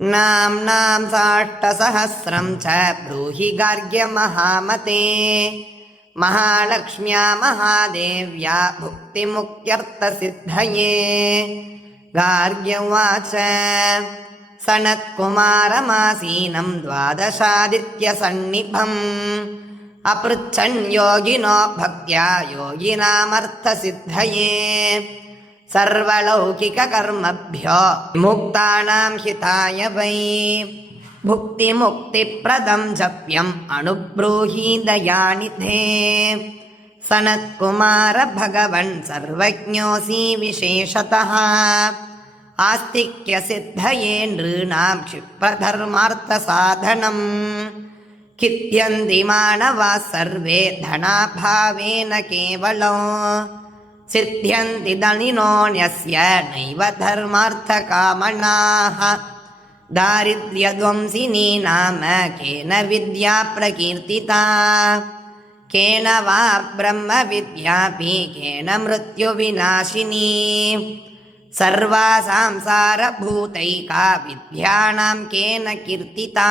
नाम्नां साष्टसहस्रं च ब्रूहि गार्ग्यमहामते। महालक्ष्म्या महादेव्या भुक्तिमुक्त्यर्थसिद्धये। गार्ग्य उवाच सनत्कुमारमासीनं द्वादशादित्यसन्निभम् अपृच्छन् योगिनो भक्त्या योगिनामर्थसिद्धये। सर्वलौकिककर्मभ्यो मुक्तानां हिताय वै भुक्तिमुक्तिप्रदं जप्यम् अणुब्रूहि दयानिधे। सनत्कुमार भगवन् सर्वज्ञोऽसि विशेषतः आस्तिक्यसिद्धये नृणां क्षिप्रधर्मार्थसाधनम्। खिद्यन्ति मानवाः सर्वे धनाभावेन केवलो सिद्ध्यन्ति धनिनोऽन्यस्य नैव धर्मार्थकामनाः। दारिद्र्यध्वंसिनी नाम केन विद्या प्रकीर्तिता केन वा ब्रह्मविद्यापि केन मृत्युविनाशिनी। सर्वासां सारभूतैका विद्यानां केन कीर्तिता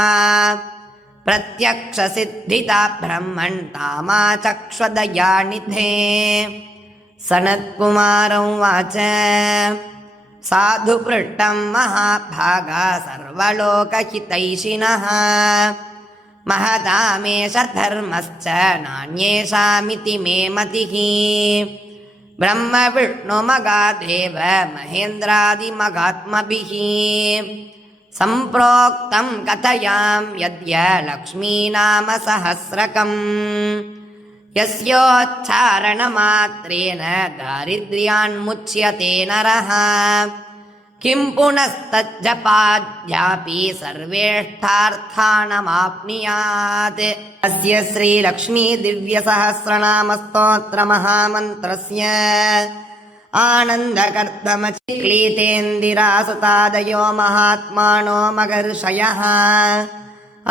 प्रत्यक्षसिद्धिता ब्रह्मन् तामाचक्ष्वदयानिधे। सनत्कुमार उवाच साधु पृष्टं महाभागा सर्वलोकहितैषिणः महतामेष धर्मश्च नान्येषामिति मे मतिः। ब्रह्म विष्णुमगादेव महेन्द्रादिमगात्मभिः सम्प्रोक्तं कथयां यद्य लक्ष्मीनाम सहस्रकम् यस्योच्चारणमात्रेण दारिद्र्यान्मुच्यते नरः। किं पुनस्तज्जपाद्यापि सर्वेष्ठार्थानमाप्नुयात्। अस्य श्रीलक्ष्मी दिव्यसहस्रनामस्तोत्रमहामन्त्रस्य आनन्दकर्दमचिक्लीतेन्दिरासुतादयो महात्मानो मगर्षयः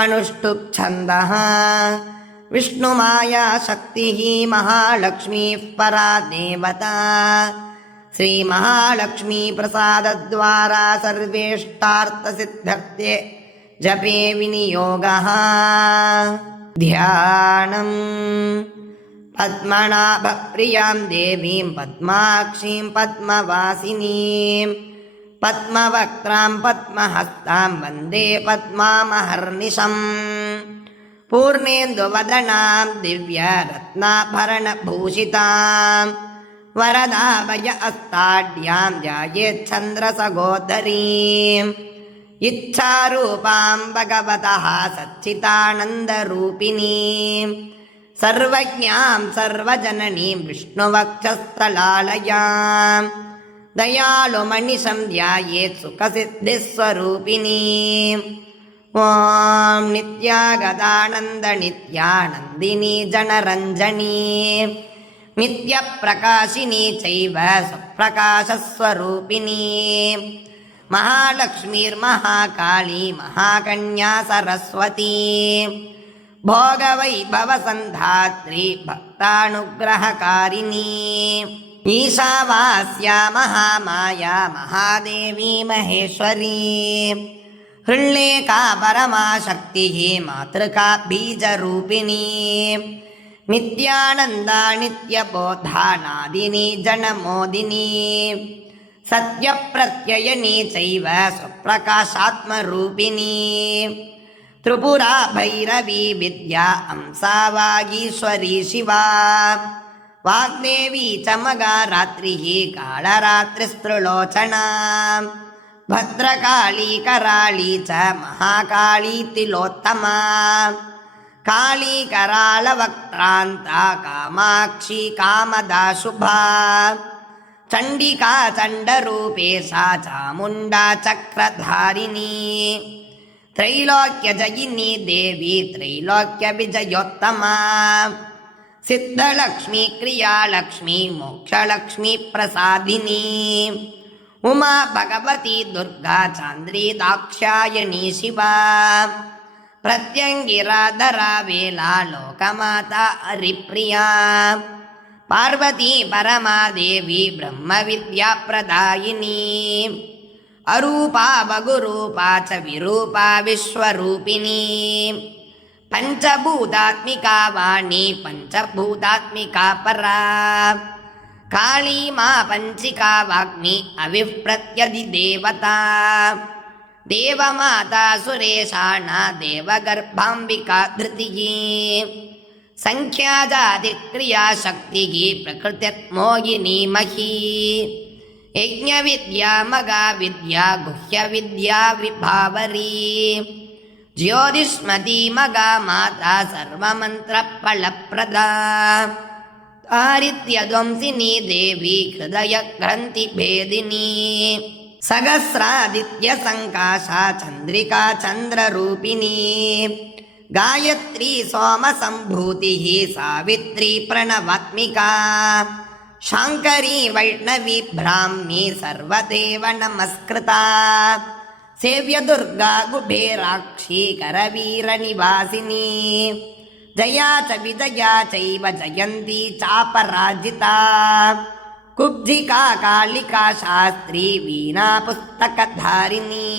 अनुष्टुप्छन्दः। विष्णुमाया शक्तिः महालक्ष्मीः परा देवता। श्रीमहालक्ष्मी प्रसादद्वारा सर्वेष्टार्थसिद्ध्यर्थे जपे विनियोगः। ध्यानम् पद्मनाभप्रियां देवीं पद्माक्षीं पद्मवासिनीं पद्मवक्त्रां पद्महस्तां वन्दे पद्मामहर्निशम्। पूर्णेन्दुवदनां दिव्यरत्नाभरणभूषितां वरदाभय अस्ताढ्यां ध्यायेच्छन्द्रसहोदरीम्। इच्छारूपां भगवतः सच्चिदानन्दरूपिणीं सर्वज्ञां सर्वजननीं विष्णुवक्षस्थलालयां दयालुमनिशं ध्यायेत् सुखसिद्धिस्वरूपिणीम्। ॐ नित्यागदानन्द नित्यानन्दिनी जनरञ्जनी नित्यप्रकाशिनी चैव सुप्रकाशस्वरूपिणी महालक्ष्मीर्महाकाली महाकन्या सरस्वती भोगवैभवसन्धात्री भक्तानुग्रहकारिणी ईशावास्या महामाया महादेवी महेश्वरी हृल्लेखा परमाशक्तिः मातृका बीजरूपिणी नित्यानन्दा नित्यबोधानादिनी जनमोदिनी सत्यप्रत्ययनी चैव स्वप्रकाशात्मरूपिणी त्रिपुरा भैरवी विद्या अंसा वागीश्वरी शिवा वाग्देवी च मगारात्रिः कालरात्रिस्त्रिलोचना भद्रकाली कराली च महाकाली तिलोत्तमा काली करालवक्त्रान्ता कामाक्षी कामदा शुभा चण्डिका चण्डरूपेशा चामुण्डा चक्रधारिणी त्रैलोक्यजयिनी देवी त्रैलोक्यविजयोत्तमा सिद्धलक्ष्मी क्रियालक्ष्मी मोक्षलक्ष्मी प्रसादिनी उमा भगवती दुर्गा चान्द्री दाक्षायणी शिवा प्रत्यङ्गिराधरा वेला लोकमाता हरिप्रिया पार्वती परमादेवी ब्रह्मविद्याप्रदायिनी अरूपा बहुरूपा च विरूपा विश्वरूपिणी पंचभूतात्मिका वाणी पंचभूतात्मिका परा काली मा पंचिका वाग्मी अविप्रत्यधिदेवता देवमाता सुरेशाना देवगर्भाम्बिका धृतिः संख्या जाति क्रिया शक्तिः प्रकृत्यत्मोहिनी मही यज्ञ विद्या मगा विद्या गुह्य विद्या विभावरी ज्योतिष्मती मगा माता सर्वमंत्र फलप्रदा आदित्यध्वंसिनी देवी हृदय ग्रंथि भेदिनी सहस्रादित्य संकाशा चंद्रिका चंद्ररूपिणी गायत्री सोम संभूति सावित्री प्रणवात्मिका शांकरी वैष्णवी ब्राह्मी सर्वदेव नमस्कृता सेव्य दुर्गा कुबेराक्षी करवीर निवासिनी जया च विजया चैव जयंती चापराजिता कुब्जिका कालिका शास्त्री वीणा पुस्तकधारिणी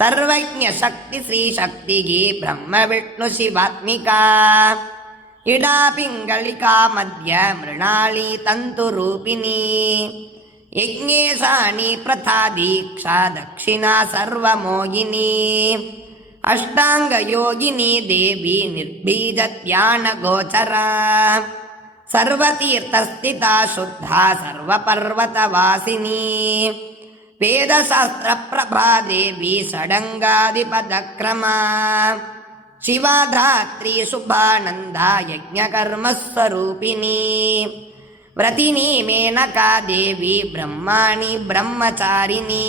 सर्वज्ञ शक्ति श्री शक्ति ब्रह्म विष्णु शिवात्मिका इडा पिंगलिका मध्य मृणाली तंतुरूपिणी यज्ञेशानी प्रथा दीक्षा दक्षिणा सर्वमोहिनी अष्टांग योगिनी देवी निर्बीज ध्यान गोचरा सर्वतीर्थस्थिता शुद्धा सर्वपर्वतवासिनी वेदशास्त्र प्रभा देवी षडंगादिपदक्रमा शिवा धात्री शुभानंदा यज्ञकर्मस्वरूपिणी व्रतिनी मेनका देवी ब्रह्माणी ब्रह्मचारिणी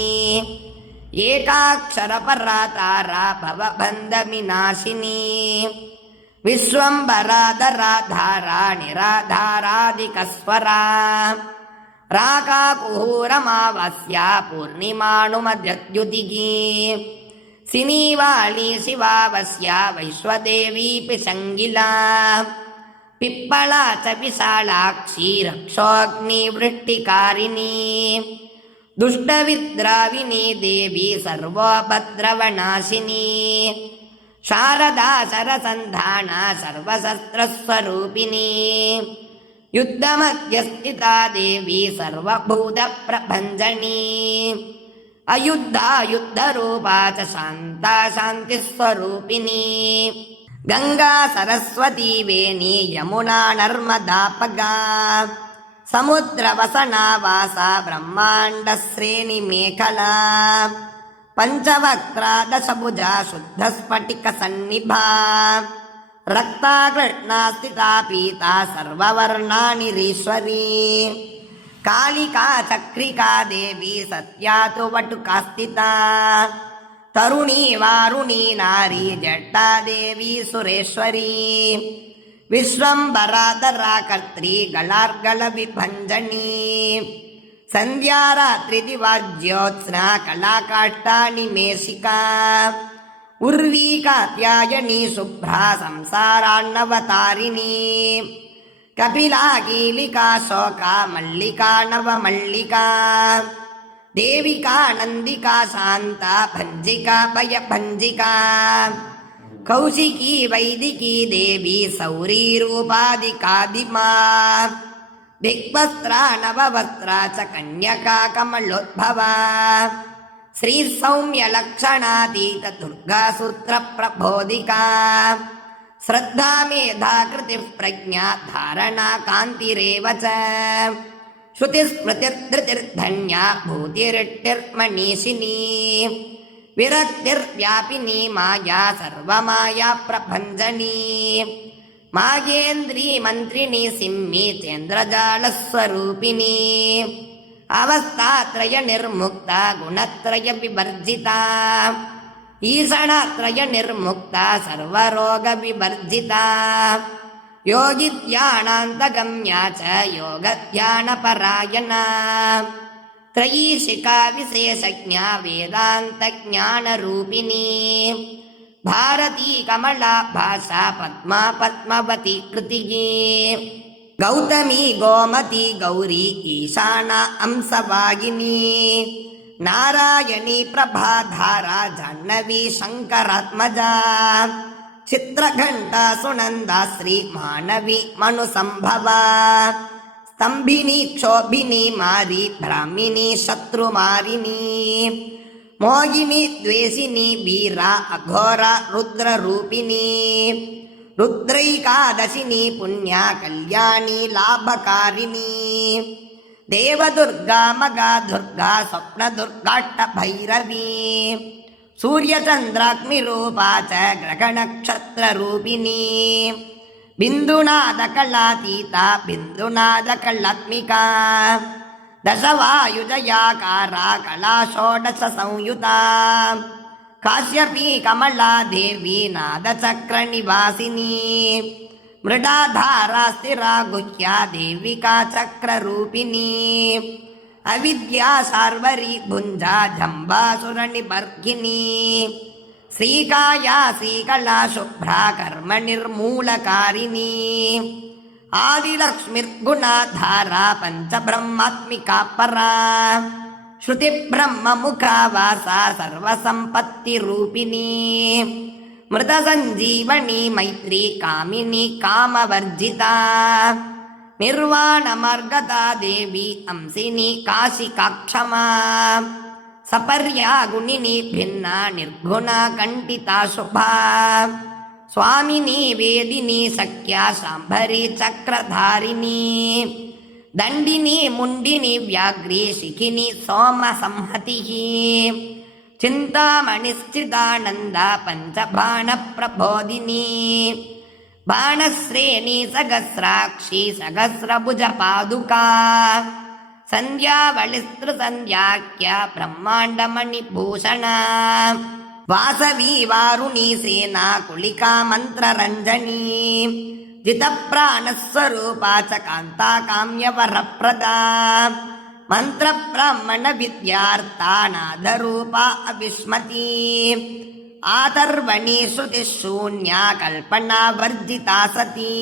एकाक्षर परा तारा भवबन्धविनाशिनी विश्वंभराधरा धारा निराधारादिकस्वरा राकाकुहूरमावास्या पूर्णिमानुमद्युतिः सिनीवाली शिवावस्या वैश्वदेवी पिशङ्गिला पिप्पला च विशालाक्षी रक्षोऽग्निवृष्टिकारिणी दुष्टविद्राविणी देवी सर्वोपद्रवनाशिनी शारदा सरसन्धाना सर्वशस्त्रस्वरूपिणी युद्धमध्यस्थिता देवी सर्वभूतप्रभञ्जनी अयुद्धा युद्धरूपा च शान्ता शान्तिस्वरूपिणी गंगा सरस्वती वेणी यमुना नर्मदापगा समुद्रवसना वासा ब्रह्माण्डश्रेणी मेखला पंचवक्त्रा दशभुजा शुद्धस्फटिकसन्निभा रक्ता कृष्णा स्थिता पीता सर्ववर्णानिरीश्वरी कालिका चक्रिका देवी सत्या तु वटुका स्थिता तरुणी वारुणी नारी जट्टा देवी सुरेश्वरी विश्वंभराधरा कर्त्री गलार्गल विभञ्जनी संध्या रात्रि दिवाज्योत्स्ना कलाकाष्ठा निमेषिका उर्वी कात्यायनी शुभ्रा संसारान्नवतारिणी कपिला कीलिका शोका मल्लिका नवमल्लिका देविका नंदिका शांता भंजिका भयभंजिका कौशिकी वैदिकी देवी सौरी रूपादिकादिमा दिग्वस्त्रा नववस्त्रा च कन्यका कमलोद्भवा श्री सौम्य लक्षणातीत दुर्गा सूत्र प्रबोधिका श्रद्धा मेधा कृति प्रज्ञा धारणा कांतिरेव च श्रुतिस्मृतिर्धृतिर्धन्या भूतिरिट्टिर्मनीषिणी विरक्तिर्व्यापिनी माया सर्वमाया प्रभञ्जनी मागेन्द्री मंत्रिणी सिम्मी चेन्द्रजालस्वरूपिणी अवस्थात्रय निर्मुक्ता गुणत्रय विवर्जिता ईषणत्रय निर्मुक्ता सर्वरोग विवर्जिता योगिध्यानान्तगम्या च योगध्यानपरायणा त्रयीशिका विशेषज्ञा वेदान्तज्ञानरूपिणी भारती कमला भाषा पद्मा पद्मवती कृतिः गौतमी गोमती गौरी ईशाना अंशवाहिनी नारायणी प्रभाधारा जाह्नवी शङ्करात्मजा चित्रघण्टा सुनन्दा श्री मानवी मनुसम्भवा स्तम्भिनी क्षोभिनी मारी ब्राह्मिणी शत्रुमारिणी मोहिनी द्वेषिनी वीरा अघोरा रुद्ररूपिणी रुद्रैकादशिनी पुण्या कल्याणी लाभकारिणी देवदुर्गा मगा दुर्गा स्वप्नदुर्गाट्टभैरवी सूर्यचन्द्राग्निरूपा च ग्रहनक्षत्ररूपिणी बिन्दुनादकलातीता बिन्दुनादकलात्मिका दशवायुजयाकारा कला षोडश संयुता काश्यपी कमला देवी नादचक्रनिवासिनी मृडाधारा स्थिरा गुह्या देविका चक्ररूपिणी अविद्या शार्वरी भुञ्जा जम्बासुरनिबर्गिनी श्रीकाया श्रीकला शुभ्रा कर्मनिर्मूलकारिणी आदिलक्ष्मीर्गुणाधारा पञ्चब्रह्मात्मिका परा श्रुतिब्रह्ममुखा वासा सर्वसम्पत्तिरूपिणी मृतसञ्जीवनी मैत्री कामिनी कामवर्जिता निर्वाणमार्गदा देवी अंसिनी काशिकाक्षमा सपर्या गुणिनी भिन्ना निर्गुणा कण्ठिता शुभा स्वामिनी वेदिनी सख्या शाम्भरी चक्रधारिणी दण्डिनी मुण्डिनी व्याघ्री शिखिनी सोमसंहतिः चिन्तामणिश्चिदानन्दा पञ्चबाणप्रबोधिनी बाणश्रेणी सहस्राक्षी सहस्रभुजपादुका सन्ध्यावलिस्त्रसन्ध्याख्या ब्रह्माण्डमणिभूषणा वासवी वारुणी सेना कुलिका मन्त्ररञ्जनी जितप्राणस्वरूपा च कान्ता काम्यवरप्रदा मन्त्रब्राह्मणविद्यार्था नादरूपा अविस्मती आतर्वणी श्रुतिशून्या कल्पना वर्जिता सती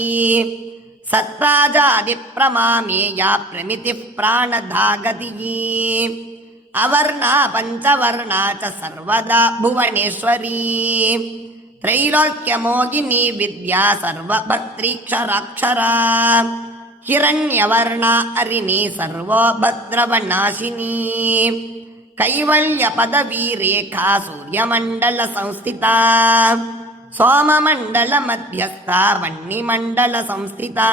सत्प्राजादिप्रमामेया प्रमितिः प्राणधागतिः अवर्णा पञ्चवर्णा च सर्वदा भुवनेश्वरी त्रैलोक्यमोगिनी विद्या सर्वभर्तृक्षराक्षरा हिरण्यवर्णा अरिणी सर्वोपद्रवनाशिनी कैवल्यपदवी रेखा सूर्यमण्डलसंस्थिता सोममण्डलमध्यस्था वह्निमण्डलसंस्थिता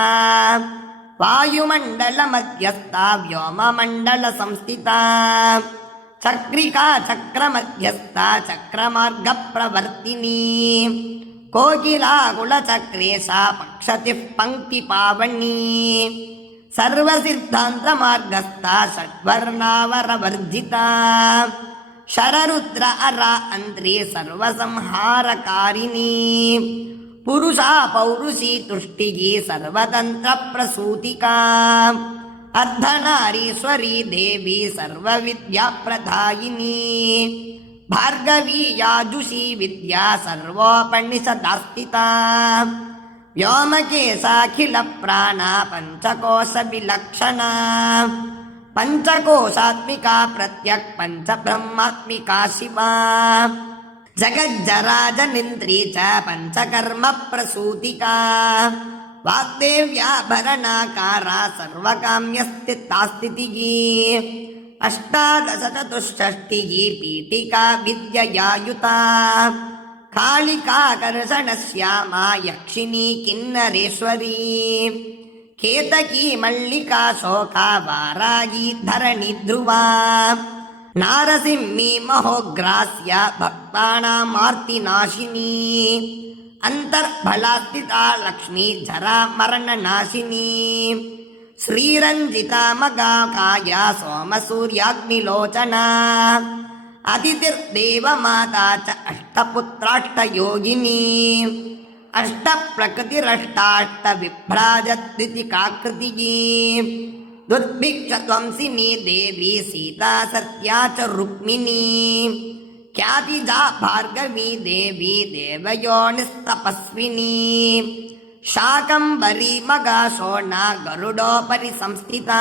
वायुमण्डलमध्यस्था व्योममण्डलसंस्थिता चक्रिका चक्रमध्यस्था चक्रमार्गप्रवर्तिनी कोकिला कुलचक्रेशा पक्षतिः पङ्क्तिपावनी सर्वसिद्धान्तमार्गस्था षड्वर्णावरवर्जिता शररुद्र अरा अन्त्री सर्वसंहारकारिणी पुरुषा पौरुषी तुष्टिः सर्वतन्त्रप्रसूतिका अर्धनारीश्वरी देवी सर्वविद्याप्रदायिनी भार्गवी याजुषी विद्या सर्वोपनिषदास्थिता व्योमकेशाखिलप्राणा पञ्चकोशविलक्षणा पञ्चकोशात्मिका प्रत्यक् पञ्चब्रह्मात्मिका शिवा जगज्जराजनिन्द्री च पञ्चकर्मप्रसूतिका वाग्देव्याभरणाकारा सर्वकाम्यस्थितास्थितिः अष्टादशचतुष्षष्टिः पीठिका विद्ययायुता कालिकाकर्षणश्यामा यक्षिणी किन्नरेश्वरी केतकी मल्लिका शोका वारागी धरणि ध्रुवा नारसिंही महोग्रास्या भक्तानामार्तिनाशिनी अन्तर्बलास्थिता लक्ष्मी जरामरणनाशिनी श्रीरञ्जिता मगाकाया सोमसूर्याग्निलोचना अतिथिर्देवमाता च अष्टपुत्राष्टयोगिनी अष्टप्रकृतिरष्टाष्टविभ्राजद्वितिकाकृतिः दुर्भिक्षध्वंसिनी देवी सीता सत्या च रुक्मिणी ख्यातिजा भार्गवी देवी देवयोनिस्तपस्विनी शाकम्भरी मगाशोणा गरुडोपरि संस्थिता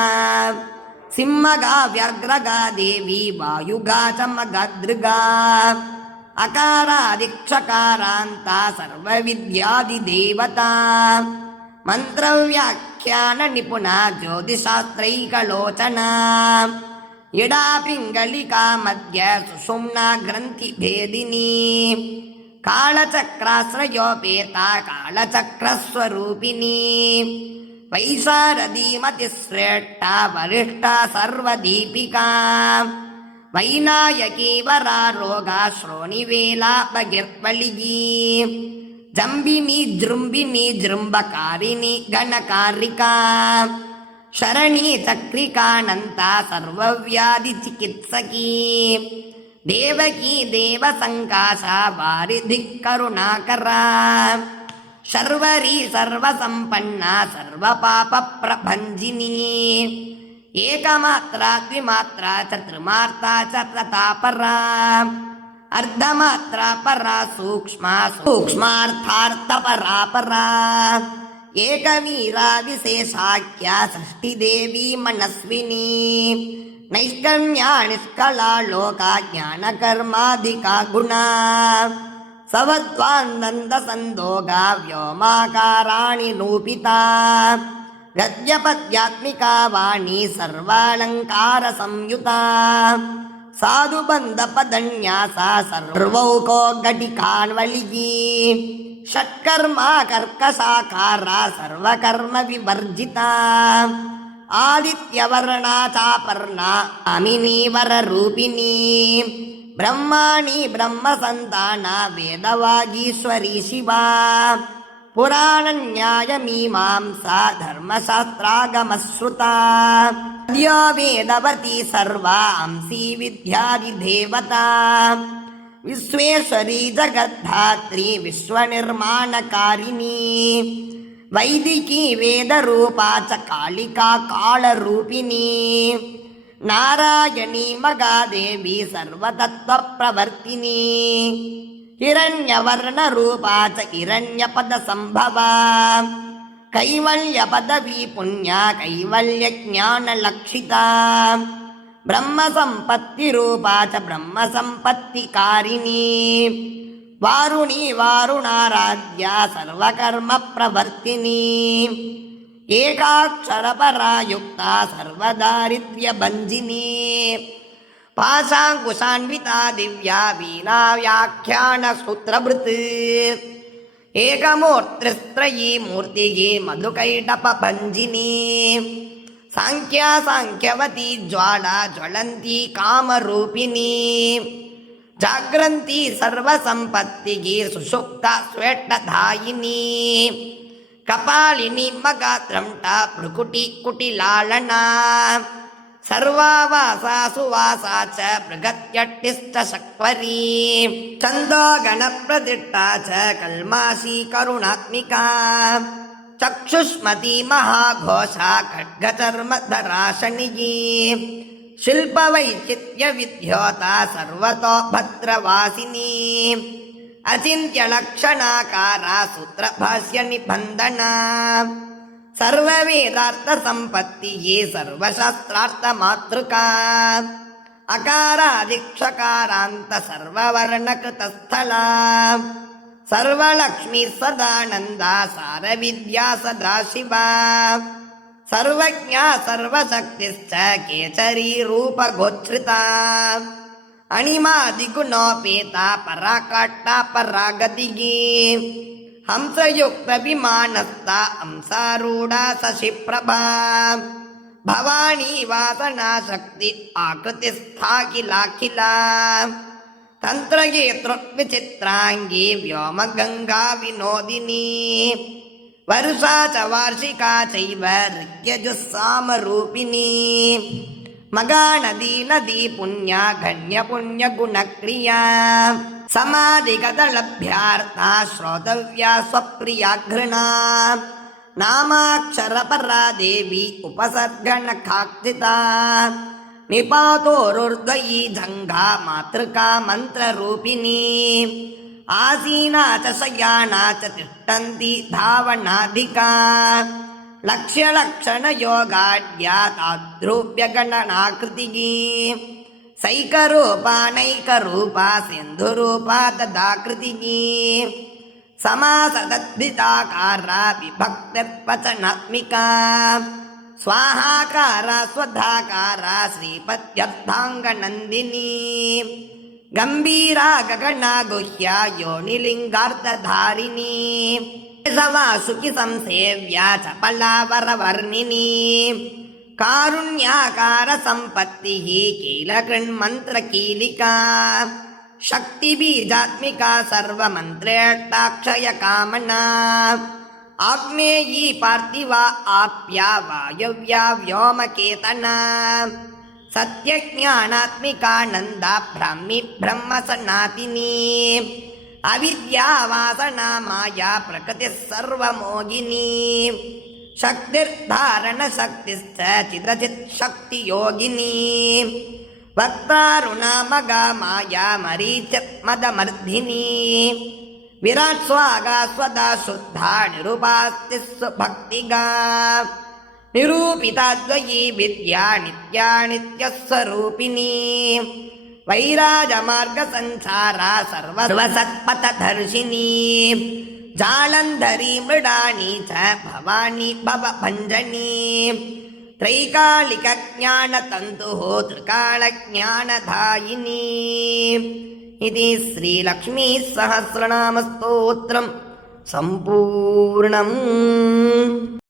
सिंहगा व्याघ्रगा देवी वायुगा च मगादृगा अकारादिक्षकारान्ता सर्वविद्यादिदेवता मन्त्रव्याख्याननिपुणा ज्योतिषशास्त्रैकलोचना इडा पिङ्गलिका मध्य सुषुम्ना ग्रन्थिभेदिनी कालचक्राश्रयोपेता कालचक्रस्वरूपिणी वैशारदीमतिश्रेष्ठा वरिष्ठा सर्वदीपिका वैनायकी वरारोगा श्रोणिवेला बगिर्वलिगी जम्बिनी जृम्बिनी जृम्बकारिणी गणकारिका शरणी चक्रिकानन्ता सर्वव्याधिचिकित्सकी देवकी देवसङ्काशा वारिधिः करुणाकरा शर्वरी सर्वसम्पन्ना सर्वपापप्रभञ्जिनी एकमात्रा द्विमात्रा च त्रिमात्रा च तथा परा अर्धमात्रा परा सूक्ष्मा सूक्ष्मार्थार्थपरा परा एकवीरा विशेषाख्या षष्ठीदेवी मनस्विनी नैष्कर्म्या निष्कला लोका ज्ञानकर्माधिका गुणा सवद्वान्दन्दसन्दोगा व्योमाकाराणि रूपिता गद्यपद्यात्मिका वाणी सर्वालङ्कारसंयुता साधुबन्धपदन्यासा सर्वौको घटिकान्वलिगी षट्कर्मा कर्कशाकारा सर्वकर्म विवर्जिता आदित्यवर्णा चापर्णा अमिनीवररूपिणी ब्रह्माणि ब्रह्मसन्ताना वेदवागीश्वरी शिवा पुराणन्यायमीमांसा धर्मशास्त्रागमश्रुता द्यो वेदवती सर्वा अंसी विद्यादिदेवता विश्वेश्वरी जगद्धात्री विश्वनिर्माणकारिणी वैदिकी वेदरूपा च कालिका कालरूपिणी नारायणी मगादेवी सर्वतत्त्वप्रवर्तिनी हिरण्यवर्णरूपा च हिरण्यपदसम्भवा कैवल्यपदवी पुण्या कैवल्यज्ञानलक्षिता ब्रह्मसम्पत्तिरूपा च ब्रह्मसम्पत्तिकारिणी वारुणी वारुणाराध्या सर्वकर्मप्रवर्तिनी एकाक्षरपरा युक्ता सर्वदारिद्र्यभञ्जिनी पाशाङ्कुशान्विता दिव्या वीणा व्याख्यानसूत्रभृत् एकमूर्तिस्त्रयी मूर्तिः मधुकैटपभञ्जिनी साङ्ख्या साङ्ख्यवती ज्वाला ज्वलन्ती कामरूपिणी जाग्रन्ती सर्वसम्पत्तिः सुषुप्ता स्वेष्टधायिनी कपालिनी मगात्रंटा भ्रुकुटी कुटिलालना सर्वावासा सुवासा च बृहत्यट्टिश्च शक्वरी छन्दो गणप्रदिष्टा च कल्माशी करुणात्मिका चक्षुष्मती महाघोषा खड्गचर्मधरा शनिगी शिल्पवैचित्र्यविद्योता सर्वतो भद्रवासिनी अचिन्त्यलक्षणाकारा सूत्रभाष्यनिबन्धना सर्ववेदार्थसम्पत्तिः सर्वशास्त्रार्थमातृका अकारादिक्षकारान्त सर्ववर्णकृतस्थला सर्वलक्ष्मी सदानन्दा सारविद्या सदाशिवा सर्वज्ञा सर्वशक्तिश्च केचरी रूपगोच्छ्रिता अणिमादिगुणोपेता पराकाष्ठा परागतिः हंसयुक्तविमानस्था हंसारूढा शशिप्रभा भवानी वासनाशक्ति आकृतिस्था किलाखिला तन्त्रयेतृविचित्राङ्गी व्योमगङ्गा विनोदिनी वर्षा च वार्षिका चैव ऋग्यजुस्सामरूपिणी मगानदी नदी पुण्या गण्यपुण्यगुणक्रिया समाधिगतलभ्यार्था श्रोतव्या स्वप्रिया घृणा नामाक्षरपरा देवी उपसर्गनखाक्षिता निपातोरुर्द्वयी जङ्घा मातृका मन्त्ररूपिणी आसीना च शयाना च तिष्ठन्ती धावनाधिका लक्ष्यलक्षणयोगाढ्या ताद्रूप्यगणनाकृतिः सैकरूपा नैकरूपा सिन्धुरूपा तदाकृतिः समासदद्धिताकारा विभक्तिर्वचनात्मिका स्वाहाकारा स्वधाकारा श्रीपत्यर्थाङ्गनन्दिनी गम्भीरा गगना गुह्या योनिलिङ्गार्थधारिणी सवासुखि संसेव्या चपलावरवर्णिनी कारुण्याकार सम्पत्तिः कीलकृन्मन्त्रकीलिका शक्तिबीजात्मिका सर्वमन्त्रेष्टाक्षय कामना आग्नेयी पार्थिवा आप्या वायव्या व्योमकेतना सत्यज्ञानात्मिकानन्दा ब्राह्मी ब्रह्मसनातिनी अविद्या वासना माया प्रकृतिः सर्वमोगिनी शक्तिर्धारणशक्तिश्च चिदचित् शक्तियोगिनी वक्तारुणा मगा माया मरीचिर्मदमर्धिनी विराट् स्वागा स्वदा शुद्धा निरुपास्ति सुभक्तिगा निरूपिता द्वयी विद्या नित्या नित्यस्वरूपिणी वैराजमार्गसञ्चारा सर्वसत्पथदर्शिनी जालन्धरी मृडानी च भवानी भवभञ्जनी त्रैकालिकज्ञानतन्तुः त्रिकालज्ञानदायिनी इति श्रीलक्ष्मीसहस्रनामस्तोत्रं सम्पूर्णम्।